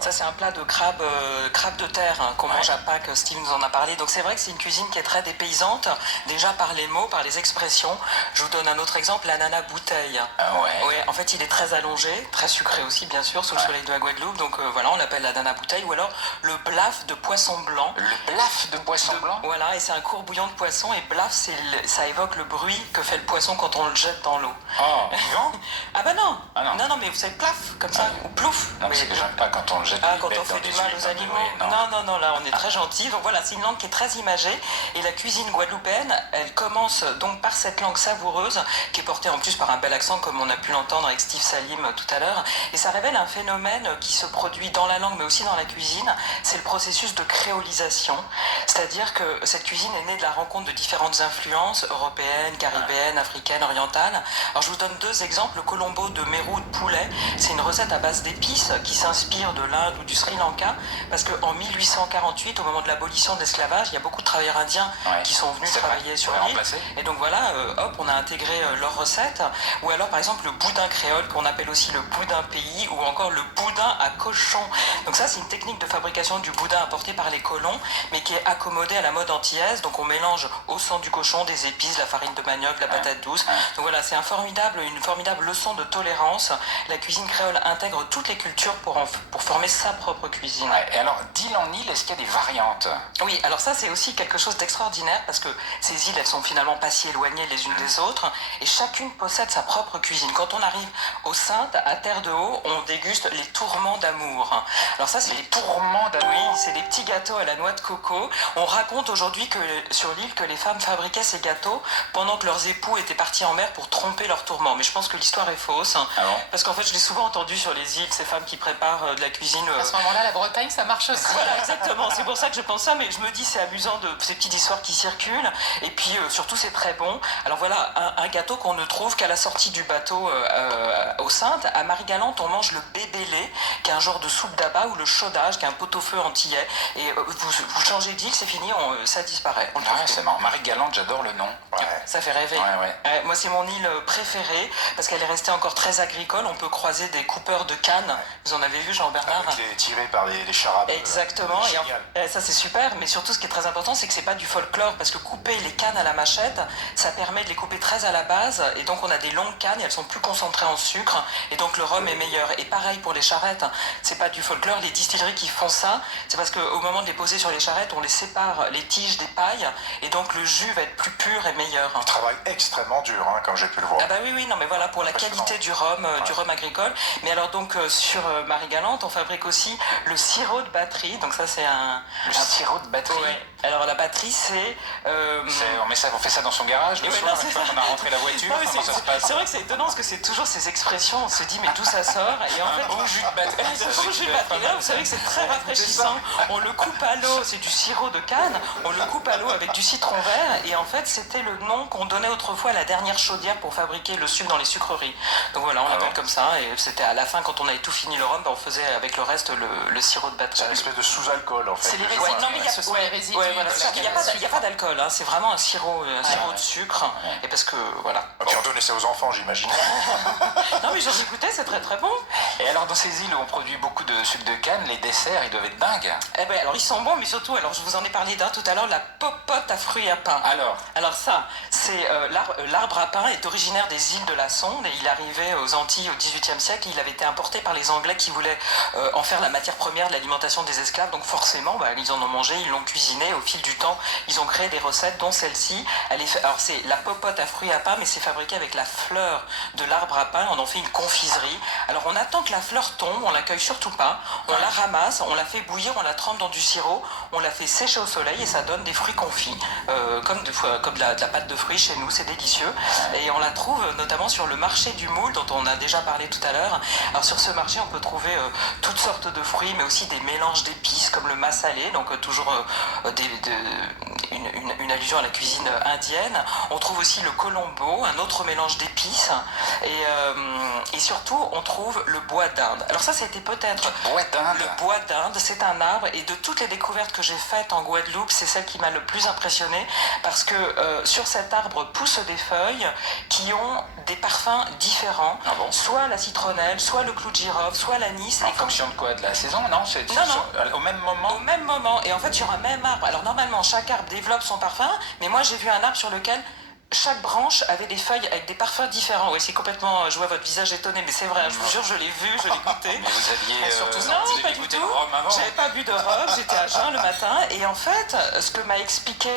Ça, c'est un plat de crabe de terre qu'on mange à Pâques. Steve nous en a parlé. Donc c'est vrai que c'est une cuisine qui est très dépaysante, déjà par les mots, par les expressions. Je vous donne un autre exemple, l'ananas bouteille. Ouais, en fait, il est très allongé, très sucré aussi, bien sûr, sous le soleil de la Guadeloupe. Donc voilà, on l'appelle l'ananas bouteille. Ou alors le blaf de poisson blanc. Le blaf de poisson blanc. Voilà, et c'est un court bouillon de poisson. Et blaf, ça évoque le bruit que fait le poisson quand on le jette dans l'eau. Oh, vivant. Ah bah non. Non, mais vous savez, plaf, comme ça, ou plouf. Non, parce que j'aime pas quand on le jette. Quand on fait du mal aux animaux. Non, là on est très gentil. Donc voilà, c'est une langue qui est très imagée. Et la cuisine guadeloupéenne, elle commence donc par cette langue savoureuse, qui est portée en plus par un bel accent, comme on a pu l'entendre avec Steve Salim tout à l'heure. Et ça révèle un phénomène qui se produit dans la langue, mais aussi dans la cuisine. C'est le processus de créolisation. C'est-à-dire que cette cuisine est née de la rencontre de différentes influences européennes, caribéennes, africaines, orientales. Alors je vous donne deux exemples. Le colombo de mérou de poulet, c'est une recette à base d'épices qui s'inspire de l'Inde ou du Sri Lanka, parce qu'en 1848, au moment de l'abolition de l'esclavage, il y a beaucoup de travailleurs indiens qui sont venus travailler sur l'île. Et donc voilà, on a intégré leur recette. Ou alors par exemple le boudin créole, qu'on appelle aussi le boudin pays, ou encore le boudin à cochon. Donc ça, c'est une technique de fabrication du boudin apporté par les colons, mais qui est accommodée à la mode antillaise. Donc on mélange au sang du cochon des épices, la farine de manioc, la patate douce. Donc voilà, c'est une formidable leçon de tolérance. La cuisine créole intègre toutes les cultures pour former sa propre cuisine. Et alors, d'île en île, est-ce qu'il y a des variantes? Oui, alors ça, c'est aussi quelque chose d'extraordinaire, parce que ces îles, elles sont finalement pas si éloignées les unes des autres, et chacune possède sa propre cuisine. Quand on arrive aux Saintes, à Terre de Haut, on déguste les tourments d'amour. Alors ça, c'est les tourments d'amour. Oui, c'est des petits gâteaux à la noix de coco. On raconte aujourd'hui sur l'île que les femmes fabriquaient ces gâteaux pendant que leurs époux étaient partis en mer pour tromper leurs tourments. Mais je pense que l'histoire est fausse, parce qu'en fait, je l'ai souvent entendu sur les îles, ces femmes qui préparent de la cuisine. À ce moment-là, la Bretagne, ça marche aussi. Voilà, exactement. C'est pour ça que je pense ça, mais je me dis c'est amusant de ces petites histoires qui circulent. Et puis surtout, c'est très bon. Alors voilà, un gâteau qu'on ne trouve qu'à la sortie du bateau aux Saintes. À Marie-Galante, on mange le bébélé, qui est un genre de soupe d'abat, ou le chaudage, qui est un pot-au-feu antillais. Et vous changez d'île, c'est fini, ça disparaît. C'est marrant. Marie-Galante, j'adore le nom. Ça fait rêver. Moi, c'est mon île préférée, parce qu'elle est restée encore très agricole. On peut croiser des coupeurs de cannes. Vous en avez vu, Jean-Bernard? Tirés par les charabes. Exactement. Et ça, c'est super. Mais surtout, ce qui est très important, c'est que c'est pas du folklore, parce que couper les cannes à la machette, ça permet de les couper très à la base. Et donc, on a des longues cannes, et elles sont plus concentrées en sucre. Et donc, le rhum est meilleur. Et pareil pour les charrettes. C'est pas du folklore. Les distilleries qui font ça, c'est parce qu'au moment de les poser sur les charrettes, on les sépare les tiges des pailles. Et donc, le jus va être plus pur et meilleur. Un travail extrêmement dur, comme j'ai pu le voir. Ah bah oui, non mais voilà, pour la qualité du rhum agricole. Mais alors donc sur Marie-Galante, on fabrique aussi le sirop de batterie. Donc ça c'est Le sirop de batterie. Alors la batterie c'est... on fait ça dans son garage le soir, une fois qu'on a rentré la voiture. Comment ça se passe? C'est vrai que c'est étonnant parce que c'est toujours ces expressions, on se dit mais d'où ça sort? Et en fait, bon jus de batterie. Là, vous savez que c'est très rafraîchissant. On le coupe à l'eau, c'est du sirop de canne. On le coupe à l'eau avec du citron vert. Et en fait, c'était le nom qu'on donnait autrefois à la dernière chaudière pour fabriquer le sucre dans les sucreries. Donc voilà, on l'appelle comme ça. Et c'était à la fin, quand on avait tout fini le rhum, on faisait avec le reste le sirop de batterie. C'est une espèce de sous-alcool en fait. C'est les résidus. Non, mais il n'y a pas d'alcool, c'est vraiment un sirop de sucre. Et parce que voilà. Puis on donnait ça aux enfants, j'imagine. Non, mais j'en ai goûté, c'est très très bon. Et alors, dans ces îles où on produit beaucoup de sucre de canne, les desserts, ils doivent être dingues. Eh ben, alors ils sont bons, mais surtout, alors je vous en ai parlé d'un tout à l'heure, la popote à fruits à pain. Alors ça, c'est l'arbre à pain est originaire des îles de la Sonde et il arrivait aux Antilles au XVIIIe siècle. Il avait été importé par les Anglais qui voulaient en faire la matière première de l'alimentation des esclaves. Donc forcément, ils en ont mangé, ils l'ont cuisiné. Au fil du temps, ils ont créé des recettes, dont celle-ci. Alors c'est la popote à fruits à pain, mais c'est fabriqué avec la fleur de l'arbre à pain. On en fait une confiserie. Alors on attend que la fleur tombe, on l'accueille surtout pas. On la ramasse, on la fait bouillir, on la trempe dans du sirop, on la fait sécher au soleil et ça donne des fruits confits, comme de la pâte de fruits chez nous, c'est délicieux. Et on la trouve notamment sur le marché du Moule, dont on a déjà parlé tout à l'heure. Alors sur ce marché, on peut trouver toutes sortes de fruits, mais aussi des mélanges d'épices comme le massalé, donc toujours une allusion à la cuisine indienne. On trouve aussi le colombo, un autre mélange d'épices. Et surtout, on trouve le bois d'Inde. Alors ça, c'était peut-être... Bois d'Inde. Le bois d'Inde, c'est un arbre. Et de toutes les découvertes que j'ai faites en Guadeloupe, c'est celle qui m'a le plus impressionnée. Parce que sur cet arbre poussent des feuilles qui ont des parfums différents. Ah bon? Soit la citronnelle, soit le clou de girofle, soit l'anis. En fonction de quoi? De la saison? Non, au même moment? Au même moment. Et en fait, sur un même arbre. Alors normalement, chaque arbre développe son parfum. Mais moi, j'ai vu un arbre sur lequel... chaque branche avait des feuilles avec des parfums différents. Oui, c'est complètement... Je vois votre visage étonné, mais c'est vrai, je vous jure, je l'ai vu, je l'ai goûté. Mais vous aviez surtout vous non, avez pas du goûté tout. le rhum avant? J'avais pas bu de rhum, j'étais à jeun le matin. Et en fait, ce que m'a expliqué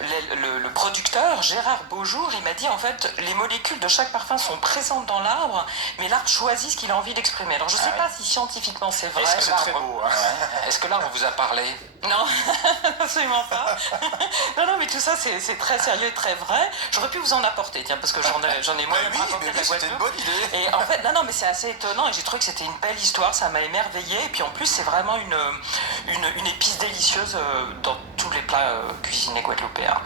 le producteur, Gérard Beaujour, il m'a dit, en fait, les molécules de chaque parfum sont présentes dans l'arbre, mais l'arbre choisit ce qu'il a envie d'exprimer. Alors, je sais pas si scientifiquement c'est vrai. C'est très beau. Hein. Est-ce que l'arbre vous a parlé? Non, absolument pas. Non, mais tout ça, c'est très sérieux et très vrai. J'aurais pu vous en apporter, tiens, parce que j'en ai moins raconté de la c'était une bonne idée. Et en fait, non, mais c'est assez étonnant et j'ai trouvé que c'était une belle histoire, ça m'a émerveillée. Et puis en plus, c'est vraiment une épice délicieuse dans tous les plats cuisinés guadeloupéens.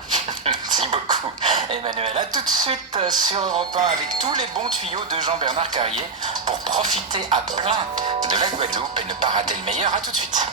Merci beaucoup, Emmanuel. A tout de suite sur Europe 1 avec tous les bons tuyaux de Jean-Bernard Carrier pour profiter à plein de la Guadeloupe et ne pas rater le meilleur. A tout de suite.